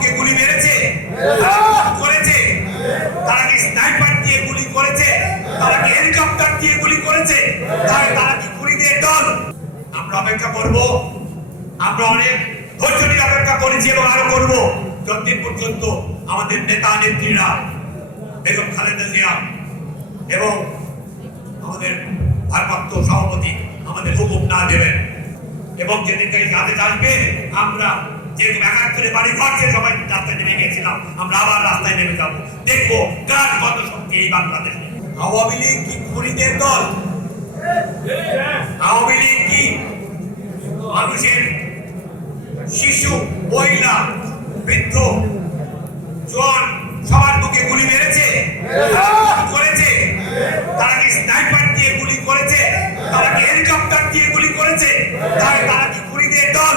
বুকে গুলি মেরেছে? করেছে? তারা কি স্নাইপার দিয়ে গুলি করেছে? তারা কি হেলিকপ্টার দিয়ে গুলি করেছে? তারা কি খুনিদের দল? আমরা অপেক্ষা করব। আমরা অনেক ধৈর্য নিয়ে অপেক্ষা করেছি এবং আরও করব। যতদিন পর্যন্ত আমাদের নেতা নেত্রীরা বেগম খালেদা জিয়া এবং আমাদের ভারপ্রাপ্ত সভাপতি আমাদের হুকুম না দেবেন। এবং এই আদেশ আসবে, আমরা একাত্তরে বাড়ি ঘর থেকে সবাই রাস্তায় নেমে গিয়েছিলাম আমরা আবার রাস্তায় নেমে যাব। দেখব কার কত শক্তি এই বাংলাদেশে। আওয়ামী লীগ কি খুনিদের দল? আওয়ামী লীগ কি মানুষের শিশু, মহিলা, বৃদ্ধ, জোয়ান সবার বুকে গুলি মেরেছে? করেছে? তারা কি স্নাইপার দিয়ে গুলি করেছে? তারা কি হেলিকপ্টার দিয়ে গুলি করেছে? তারা তারা কি খুনিদের দল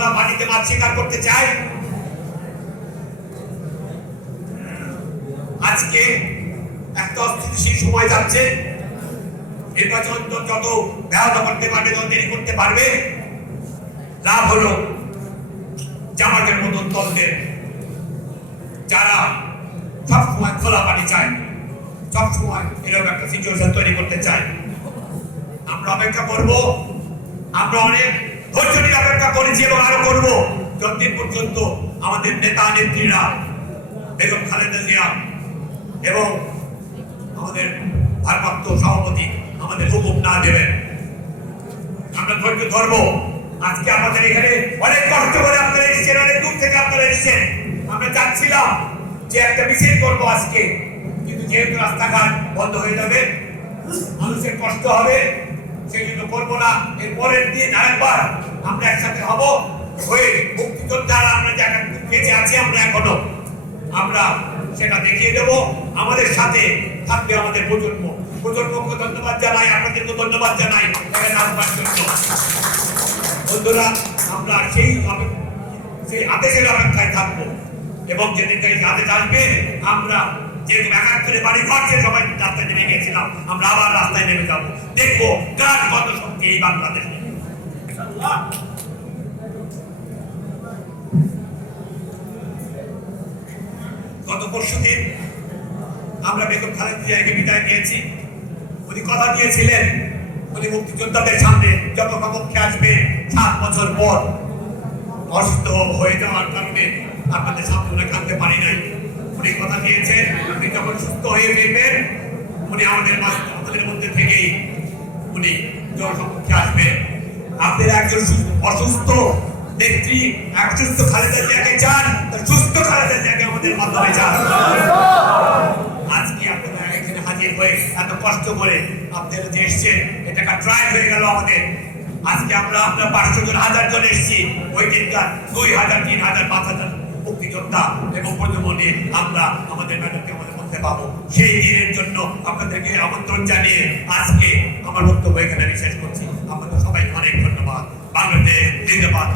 খোলা পানিতে মাছ শিকার করতে চায় আজকে একটা অস্থিতিশীল সময় যাচ্ছে। নির্বাচন যত করতে পারবে, তত দেরি করতে পারবে। লাভ হলো জামাতের মতন দলদের যারা সবসময় খোলা পানি চায়, সবসময় এরকম একটা সিচুয়েশন তৈরি করতে চায়। আমরা অপেক্ষা করব। আমরা অনেক ধৈর্য নিয়ে অপেক্ষা করেছি এবং পর্যন্ত আমাদের নেতা নেত্রীরা, বেগম খালেদা জিয়া এবং আমাদের ভারপ্রাপ্ত সভাপতি আমাদের হুকুম না দেবেন। আমরা ধৈর্য ধরবো। আজকে আমাদের এখানে অনেক কষ্ট করে আপনারা অনেক দূর থেকে আপনারা এসেছেন। আমরা চাচ্ছিলাম যে একটা মিছিল করব আজকে, কিন্তু যেহেতু রাস্তাঘাট বন্ধ হয়ে যাবে, মানুষের কষ্ট হবে, সেই জন্য করব না। এর পরের দিন আরেকবার আমরা একসাথে হব। হয়ে মুক্তিযোদ্ধারা আমরা যে এখন বেঁচে আছি, আমরা এখনও, আমরা সেটা দেখিয়ে দেব। আমাদের সাথে থাকবে আমাদের প্রজন্ম। প্রজন্মকে ধন্যবাদ জানাই আপনাদেরকে ধন্যবাদ জানাই। বন্ধুরা, আমরা সেই সেই আদেশের অপেক্ষায় থাকব। এবং যেদিনকে এই আদেশ আসবে, আমরা যে একাত্তরে বাড়ি ঘর থেকে সবাই রাস্তায় নেমে গিয়েছিলাম। আমরা আবার রাস্তায় নেমে যাব। দেখব কার কত শক্তি এই বাংলাদেশে। গত পরশু দিন আমরা বেগম খালেদা জিয়াকে বিদায় দিয়েছি। উনি কথা দিয়েছিলেন, উনি মুক্তিযোদ্ধাদের সামনে কক্ষে আসবে সাত বছর পর। অসুস্থ হয়ে যাওয়ার কারণে আপনাদের সামনে উনি কাঁদতে পারি নাই। উনি কথা দিয়েছেন, আপনি যখন সুস্থ হয়ে ফিরবেন, উনি আমাদের আমাদের মধ্যে থেকেই উনি জনসমক্ষে আসবেন আপনারা একজন অসুস্থ নেত্রী এক খালেদা জিয়াকে চান সুস্থ খালেদা জিয়াকে আমাদের মাধ্যমে চান। আজকে আপনারা এখানে হাজির হয়ে এত কষ্ট করে আপনারা যে এসছেন এটা ট্রায়াল হয়ে গেল আমাদের। আজকে আমরা আমরা পাঁচশো জন হাজার জন এসেছি, ওই দিনটা দুই হাজার, তিন হাজার, পাঁচ হাজার মুক্তিযোদ্ধা এবং প্রজন্মনে আমরা আমাদের ম্যাডামকে আমাদের মধ্যে পাবো। সেই দিনের জন্য আপনাদেরকে আমন্ত্রণ জানিয়ে আজকে আমার বক্তব্য এখানে আমি শেষ করছি। আপনাদের সবাইকে অনেক ধন্যবাদ। বাংলাদেশ জিন্দাবাদ।